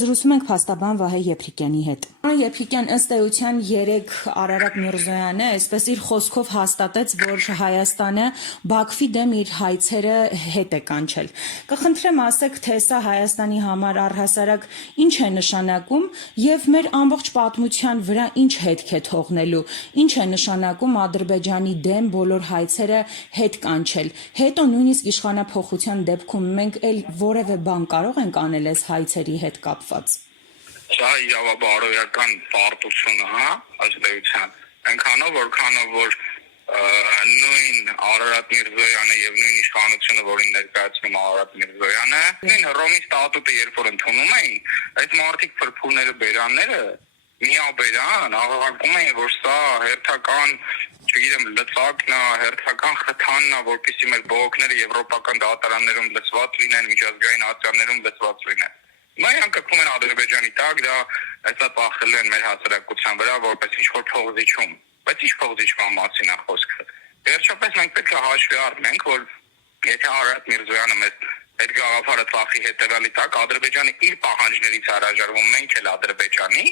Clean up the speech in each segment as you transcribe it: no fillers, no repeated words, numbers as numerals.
Զրուցում ենք փաստաբան Վահե Եփրիկյանի հետ։ Պարոն Եփրիկյան, ըստ էության երեկ Արարատ Միրզոյանը այսպես իր խոսքով հաստատեց, որ Հայաստանը Բաքվի դեմ իր հայցերը հետ է կանչել։ Կխնդրեմ ասեք, թե սա Հայաստանի համար առհասարակ ինչ է նշանակում եւ մեր ամբողջ պատմության վրա ինչ հետք է թողնելու, ինչ է նշանակում Ադրբեջանի դեմ բոլոր հայցերը հետ կանչել։ Հետո նույնիսկ իշխանափոխության դեպքում մենք էլ որևէ բան կարող ենք անել այս հայցերի հետ կապված։ Սա իրավաբարոյական պարտությունը, ըստ էության, այնքանով որ նույն Արարատ Միրզոյանը եւ նույն իշխանությունը, որին ներկայացնում Արարատ Միրզոյանը, նույն Հռոմի ստատուտը երբ որ ընդունում էին, այդ մարդիկ փրփուրները բերանները միաբերան աղաղակում էին, որ սա հերթական, չգիտեմ, լծակն է, հերթական խթանն է, որպեսզի մեր բողոքները եվրոպական դատարաններում լծված լինեն, միջազգային ատյաններում լծված լինեն։ Մայրան կգում են Ադրբեջանի տակ, դա այսա ծախել են մեր հասարակության վրա որպես ինչ-որ փողզիչում, բայց ինչ փողզիչման մասին է խոսքը։ Վերջապես մենք պետք է հաշվի առնենք, որ եթե Արարատ Միրզոյանը մեզ այդ գաղափարը ծախի հետևյալի տակ, Ադրբեջանը իր պահանջներից հրաժարվում, մենք էլ Ադրբեջանի,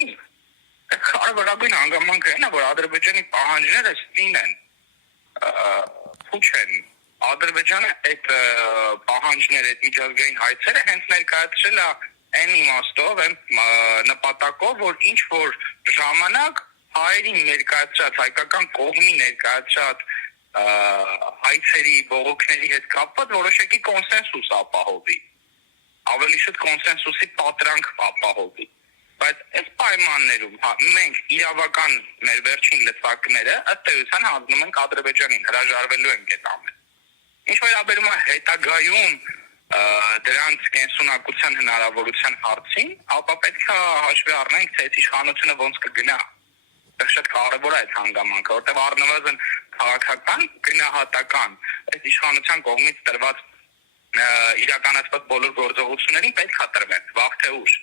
կարևորագույն հանգամանքը այն է, որ Ադրբեջանի պահանջները ստին են, փուչ են։ Ադրբեջանը այդ պահանջները, այդ միջազգային հայցերը հենց ներկայացրել է այն իմաստով, այն նպատակով, որ ինչ որ ժամանակ հայերի ներկայացրած, հայկական կողմի ներկայացրած հայցերի, բողոքների հետ կապված որոշակի կոնսենսուս ապահովի, ավելի շուտ կոնսենսուսի պատրանք ապահովի, բայց այս պայմաններում մենք իրավական մեր վերջին լծակները ըստ էության հանձնում ենք Ադրբեջանին, հրաժարվելու ենք այդ ամեն։ Ինչ վերաբերում է հետագայում դրանց կենսունակության հնարավորության հարցին, ապա պետք է հաշվի առնենք, թե այդ իշխանությունը ոնց կգնա։ Դա շատ կարևոր է այդ հանգամանքը, որտեղ առնվազն քաղաքական, գնահատական այդ իշխանության կողմից տրված իրականացված բոլոր գործողություններին պետք է տրվեն, վաղ թե ուշ։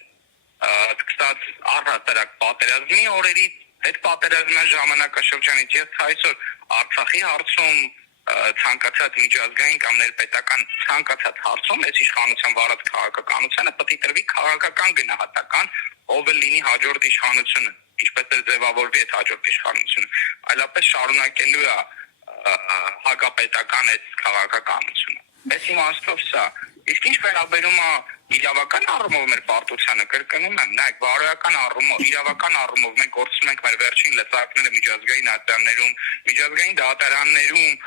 Սկսած առհասարակ պատերազմի օրերից, այդ պատերազմյան ժամանակաշրջանից եւ այսօր Արցախի հարցում ցանկացած միջազգային կամ ներպետական ցանկացած հարցում այս իշխանության վարած քաղաքականությունը պետք է տրվի քաղաքական գնահատական, ով էլ լինի հաջորդ իշխանությունը, ինչպես էլ ձևավորվի այդ հաջորդ իշխանությունը, այլապես շարունակելու է հակապետական այս քաղաքականությունը։ Այս իմաստով սա, իսկ ինչ վերաբերում է իրավական առումով մեր պարտությանը, կրկնում եմ, նայեք, բարոյական առումով, իրավական առումով մենք կորցնում ենք մեր վերջին լծակները միջազգային ատյաններում, միջազգային դատարաններում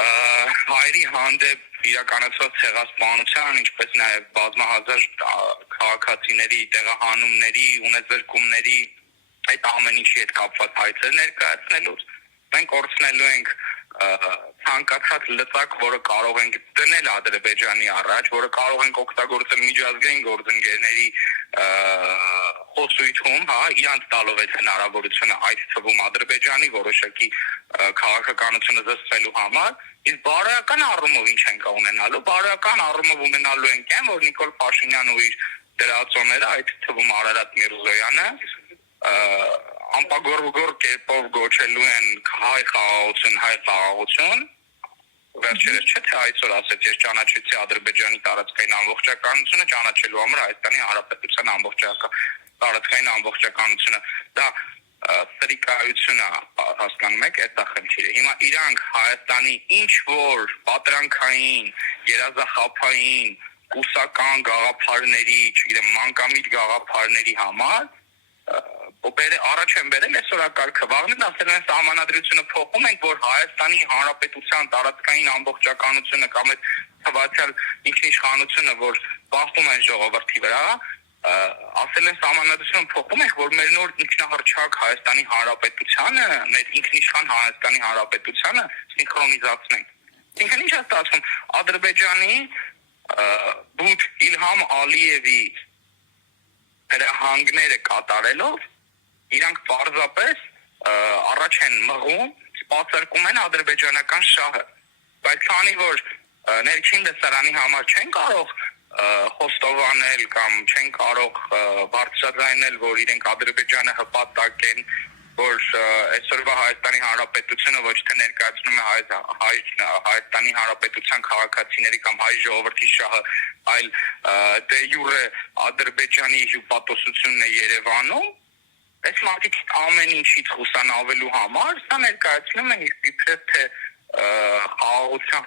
հայերի հանդեպ իրականացված ցեղասպանության, ինչպես նաև բազմահազար քաղաքացիների տեղահանումների, ունեզրկումների այդ ամեն ինչի հետ կապված հայցեր ներկայացնելուց մենք կորցնելու ենք ցանկացած լծակ, որը կարող ենք դնել Ադրբեջանի առաջ, որը կարող ենք օգտագործել միջազգային գործընկերների խոսույթում, իրանց տալով այդ հնարավորությունը այդ թվում Ադրբեջանի որոշակի քաղաքականությունը զսպելու համար, իսկ բարոյական առումով ինչ ենք ունենալու, բարոյական առումով ունենալու ենք այն, որ Նիկոլ Փաշինյանն ու իր դրածոները, այդ թվում Արարատ Միրզոյանը անպագորգոր կերպով գոչելու են հայ խաղաղություն, վերջերս չէ թե այսօր ասեց, ես ճանաչեցի Ադրբեջանի տարածքային ամբողջականությունը, ճանաչելու համար Հայաստանի Հանրապետության տարածքային ամբողջականությունը, դա սրիկայություն է, հասկանում եք, այդ է խնդիրը։ Հիմա իրանք Հայաստանի ինչ որ պատրանքային, երազախաբային, կուսական գաղափարների, չգիտեմ, մանկամիտ գաղափարների համար առաջ են բերել այսօրակարգը, վաղն ասել են սահմանադրությունը փոխում ենք, որ Հայաստանի Հանրապետության տարածքային ամբողջականությունը կամ այդ թվացial ինքնիշխանությունը, որ պահում են ժողովրդի վրա, ասել են սահմանադրությունը փոխում ենք, որ մեր նոր ինքնահռչակ Հայաստանի Հանրապետությանը, մեր ինքնիշխան Հայաստանի Հանրապետությանը սինխրոնիզացնենք։ Ինքն ինչ է ստացվում, Ադրբեջանի բութ Իլհամ Ալիևի հրահանգները կատարելով իրանք պարզապես առաջ են մղում, սպասարկում են ադրբեջանական շահը, բայց քանի որ ներքին լսարանի համար չեն կարող խոստովանել կամ չեն կարող բարձրաձայնել, որ իրենք Ադրբեջանը հպատակ են, որ այսօրվա Հայաստանի Հանրապետությունը ոչ թե ներկայացնում է Հայաստանի Հանրապետության քաղաքացիների կամ հայ ժողովրդի շահը, այլ դե յուրե Ադրբեջանի հյուպատոսությունն է Երևանում, այս մարդիկ ամեն ինչից խուսանավելու համար սա ներկայացնում են իբրև թե խաղաղության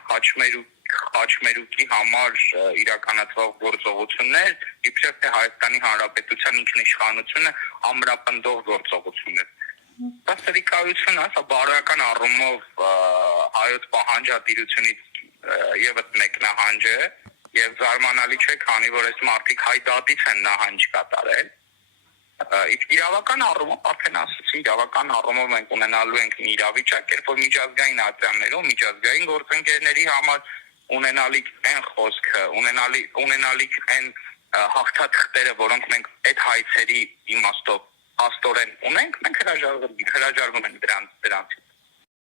խաչմերուկի համար իրականացվող գործողություններ, իբրև թե Հայաստանի Հանրապետության ինքնիշխանությունը ամրապնդող գործողություններ։ Դա սրիկայություն է, սա բարոյական առումով հայոց պահանջատիրությունից եւս մեկ նահանջ է, եւ զարմանալի չէ, քանի որ այս մարդիկ հայդատից են նահանջ կատարել։ Իսկ իրավական առումով արդեն ասացի, իրավական առումով մենք ունենալու ենք մի իրավիճակ, երբ որ միջազգային ատյաններում, միջազգային գործընկերների համար ունենալիք այն խոսքը, ունենալիք այն հաղթաթղթերը, որոնք մենք այդ հայցերի իմաստով աստորեն ունենք, մենք հրաժարվում ենք դրանից։